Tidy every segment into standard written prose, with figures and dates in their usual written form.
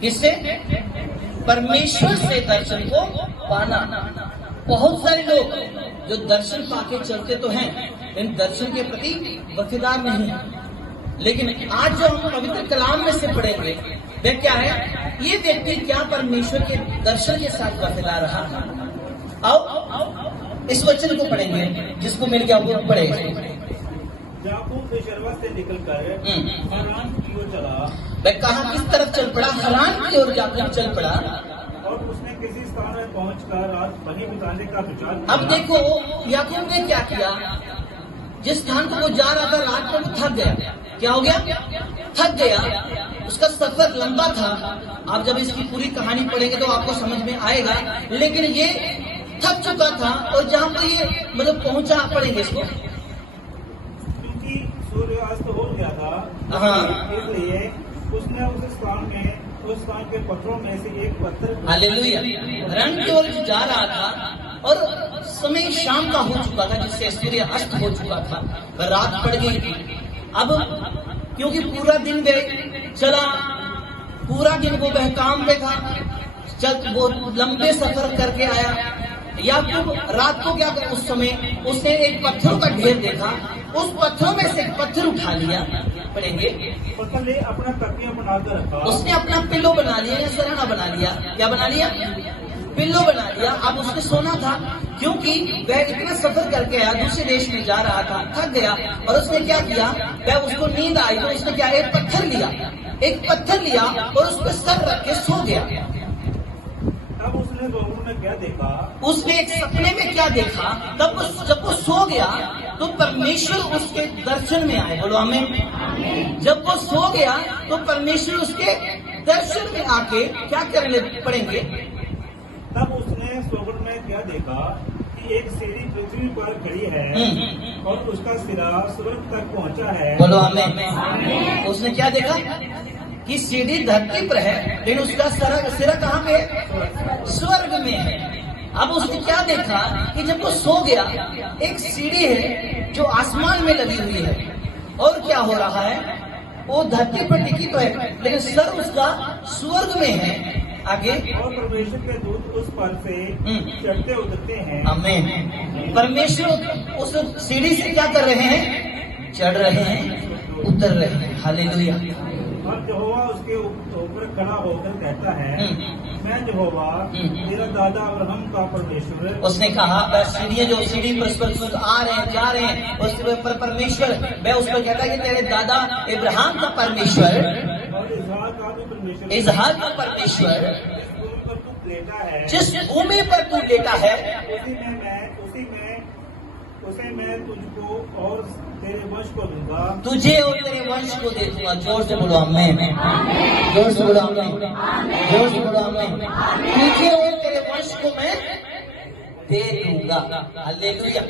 किससे? परमेश्वर से दर्शन को पाना। बहुत सारे लोग जो दर्शन पाके चलते तो हैं, इन दर्शन के प्रति वफादार नहीं है। लेकिन आज जो हम पवित्र कलाम में से पढ़ेंगे वे क्या है? ये व्यक्ति क्या परमेश्वर के दर्शन के साथ वफादार रहा? आओ इस वचन को पढ़ेंगे, जिसको मिल गया वो पढ़ेंगे। याकूब बेशर्वा से निकलकर हारान की ओर चला। वह कहाँ किस तरफ चल पड़ा? हारान की ओर जाकर चल पड़ा। और उसने किसी स्थान में पहुंचकर रात वहीं बिताने का विचार किया। अब देखो याकूब ने क्या किया? जिस स्थान को वो जा रहा था रात को वो थक गया। क्या हो गया? थक गया। उसका सफर लंबा था। आप जब इसकी पूरी कहानी पढ़ेंगे तो आपको समझ में आएगा। लेकिन ये थक चुका था और जहाँ पर ये मतलब पहुंचा, पढ़ेंगे इसको, सूर्यास्त हो गया था। हाँ, इसलिए उसने उस स्थान के पत्थरों में से एक पत्थर, हालेलुया, रन की ओर जा रहा था और समय शाम का हो चुका था, जिससे सूर्य अस्त हो चुका था, रात पड़ गई थी। अब क्योंकि पूरा दिन गए चला, पूरा दिन वो वह काम पे था, जब वो लंबे सफर करके आया। याकूब रात को क्या कर, उस समय उसने एक पत्थरों का ढेर देखा, उस पत्थरों में से एक पत्थर उठा लिया। पढ़ेंगे, पत्थर ले अपना तकिया बनाकर रखा। उसने अपना पिल्लो बना लिया या सरहाना बना लिया। क्या बना लिया? पिल्लो बना लिया। अब उसने सोना था, क्योंकि वह इतना सफर करके आया, दूसरे देश में जा रहा था, थक गया। और उसने क्या किया? वह उसको नींद आई तो उसने क्या, एक पत्थर लिया और उस पर सर रख के सो गया। तब उसने स्वप्न में क्या देखा? उसने एक सपने में क्या देखा? तब जब वो सो गया तो परमेश्वर उसके दर्शन में आए। बोलो आमीन। जब वो सो गया तो परमेश्वर उसके दर्शन में आके क्या करने पड़ेंगे? तब उसने स्वप्न में क्या देखा कि एक सीढ़ी पृथ्वी पर खड़ी है और उसका सिरा स्वर्ग तक पहुंचा है। बोलो आमीन। उसने क्या देखा? कि सीढ़ी धरती पर है, लेकिन उसका सिरा कहाँ पे है? स्वर्ग में है। अब उसने क्या देखा कि जब वो सो गया, एक सीढ़ी है जो आसमान में लगी हुई है, और क्या हो रहा है? वो धरती पर टिकी तो है, लेकिन सर उसका स्वर्ग में है। आगे, और परमेश्वर के दूत उस पर से चढ़ते उतरते हैं। आमीन। परमेश्वर उस सीढ़ी से क्या कर रहे हैं? चढ़ रहे हैं, उतर रहे हैं। हालेलुया। और यहोवा उसके ऊपर खड़ा होकर कहता है, मैं यहोवा तेरा दादा अब्राहम का परमेश्वर। उसने कहा, वह सीढ़ी पर आ रहे हैं, जा रहे हैं, उस पर परमेश्वर, वह उस पर कहता है कि तेरे दादा इब्राहिम का परमेश्वर और इजहार का परमेश्वर, जिस भूमि पर तू लेटा है, उसे मैं तुझको और तेरे वंश को दूंगा। तुझे और तेरे वंश को दे दूंगा। जोर से बोलो आमीन। जोर से बोलो आमीन। जोर से बोलो आमीन। तुझे और तेरे वंश को मैं दे दूंगा। हालेलुया।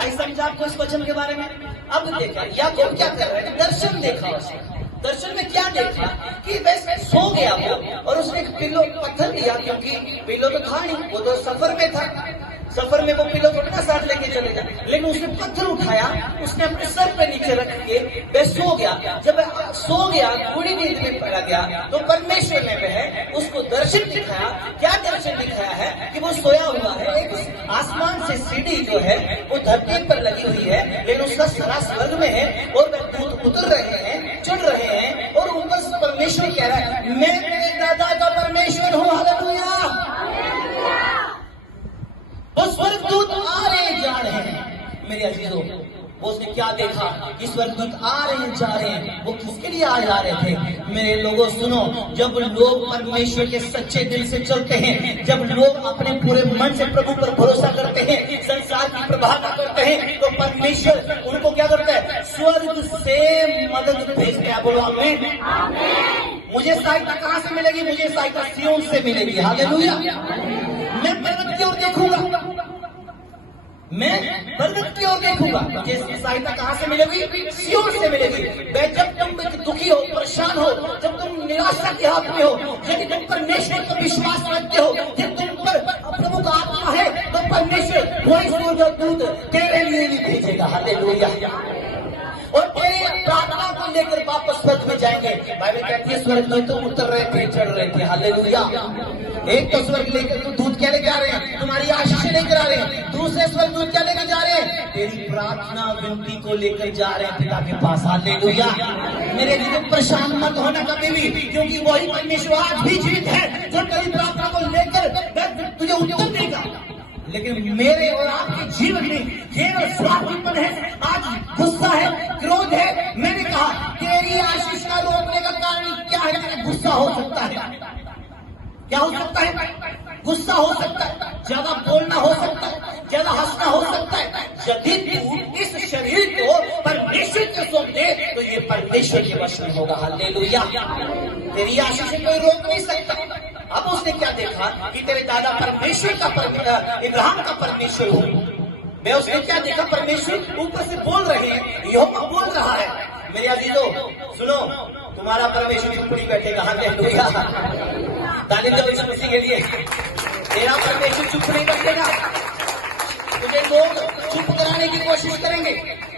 आई समझा आपको इस वचन के बारे में? अब देखा याकूब क्या कर रहा है? दर्शन देखा उसने। दर्शन में क्या देखा कि वैसे सो गया वो, और उसने एक पिल्लो पत्थर लिया, क्योंकि पिल्लो तो था नहीं, वो तो सफर में था। सफर में वो पिल्लो थोड़ा ना साथ लेके चले जाए, लेकिन उसने पत्थर उठाया, उसने अपने सर पे नीचे रख के वह सो गया। जब वह सो गया, थोड़ी नींद में पड़ा गया, तो परमेश्वर ने वह उसको दर्शन दिखाया। क्या दर्शन दिखाया है? कि वो सोया हुआ है, एक आसमान से सीढ़ी जो है वो धरती पर लगी हुई है, लेकिन उसका सरा स्वर्ग में है, और वह दूत उतर रहे हैं, चढ़ रहे हैं, और ऊपर से परमेश्वर कह रहा है, मैं तेरे दादा का परमेश्वर हूँ। हालेलुया। वो स्वर्गदूत आ रहे जा रहे हैं। मेरे अजीजों, वो उसने क्या देखा कि स्वर्गदूत आ रहे हैं, जा रहे हैं। वो किसके लिए आ जा रहे थे? मेरे लोगों सुनो, जब लोग परमेश्वर के सच्चे दिल से चलते हैं, जब लोग अपने पूरे मन से प्रभु पर भरोसा करते हैं, संसार की प्रभाव करते हैं, तो परमेश्वर उनको क्या करता है? स्वर्ग से मदद भेजता है। बोलो आमीन। मुझे सहायता कहाँ से मिलेगी? मुझे सहायता सियोन से मिलेगी। हालेलुया। मैं पर्वत की ओर देखूंगा, मैं पर्वत की ओर देखूंगा। मुझे सहायता कहाँ से मिलेगी? सियोन से मिलेगी। वह जब तुम दुखी हो, परेशान हो, जब तुम निराशा के हाथ में हो, यदि तुम परमेश्वर पर विश्वास रखते हो, जब तुम पर प्रभु का आत्मा है, तो परमेश्वर वही स्वर्गदूत तेरे लिए भी भेजेगा। हालेलुया। और तेरी प्रार्थना को लेकर वापस स्वर्ग में जाएंगे। बाइबल कहती है स्वर्ग में तो उतर रहे थे, चढ़ रहे थे। हालेलुया। एक तो स्वर्ग लेकर तो दूध क्या लेकर आ रहे हैं, तुम्हारी आशीष लेकर आ रहे हैं। दूसरे स्वर्ग दूध क्या लेकर जा रहे हैं, तेरी प्रार्थना विनती को लेकर जा रहे हैं पिता के पास। हालेलुया। मेरे लिए परेशान मत होना कभी भी, क्योंकि वही परमेश्वर आज भी जीवित है जो तेरी प्रार्थना को लेकर तुझे उत्तर देगा। लेकिन मेरे और आपके जीवन में केवल स्वार्थीपन है, आज गुस्सा है, क्रोध है। मैंने कहा तेरी आशीष का रोकने का कारण क्या है, तेरा गुस्सा हो सकता है। क्या हो सकता है, गुस्सा हो सकता है, ज्यादा बोलना हो सकता है, ज्यादा हंसना हो सकता है। यदि तू इस शरीर को परमेश्वर के सौंप दे तो ये परमेश्वर के वश में होगा। हालेलुया। तेरी आशीष कोई रोक नहीं सकता। अब उसने क्या देखा कि तेरे दादा परमेश्वर का इब्राहिम का परमेश्वर हो। मैं उसने क्या देखा, परमेश्वर ऊपर से बोल रहे हैं, यहोवा बोल रहा है। मेरे अजीजों सुनो, तुम्हारा परमेश्वर चुप नहीं बैठेगा। हालेलुया। तालीम दो इस मसीह के लिए। तेरा परमेश्वर चुप नहीं बैठेगा। तुझे लोग चुप कराने की कोशिश करेंगे,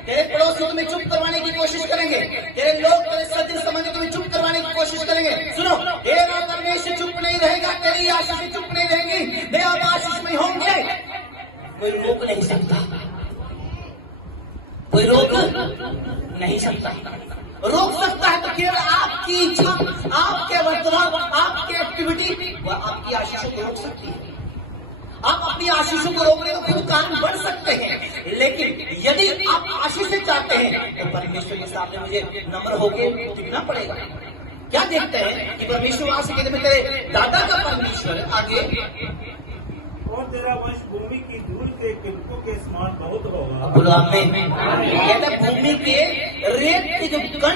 तेरे पड़ोसी तुम्हें चुप करवाने की कोशिश करेंगे, तेरे लोग तेरे सज्जन समझ तुम्हें चुप करवाने की कोशिश करेंगे। सुनो, तेरा परमेश्वर चुप नहीं रहेगा, तेरी आशीष चुप नहीं रहेगी, तेरा आशीष में होंगे। कोई रोक नहीं सकता, कोई रोक नहीं सकता। रोक सकता है तो केवल आपकी इच्छा, आपके वर्तमान, आपकी एक्टिविटी वह आपकी आशीषों को रोक सकती है। आप अपनी आशीषों को रोकने को खुद कारण बन सकते हैं, लेकिन यदि आप आशीष चाहते हैं तो परमेश्वर के सामने मुझे नम्र होकर टिकना पड़ेगा। क्या देखते हैं कि परमेश्वर वहां से कहते हैं तेरे दादा का परमेश्वर आगे, और तेरा वंश भूमि की धूल के किरकों के समान बहुत होगा। बोलो आमीन। कहता भूमि के रेत के जो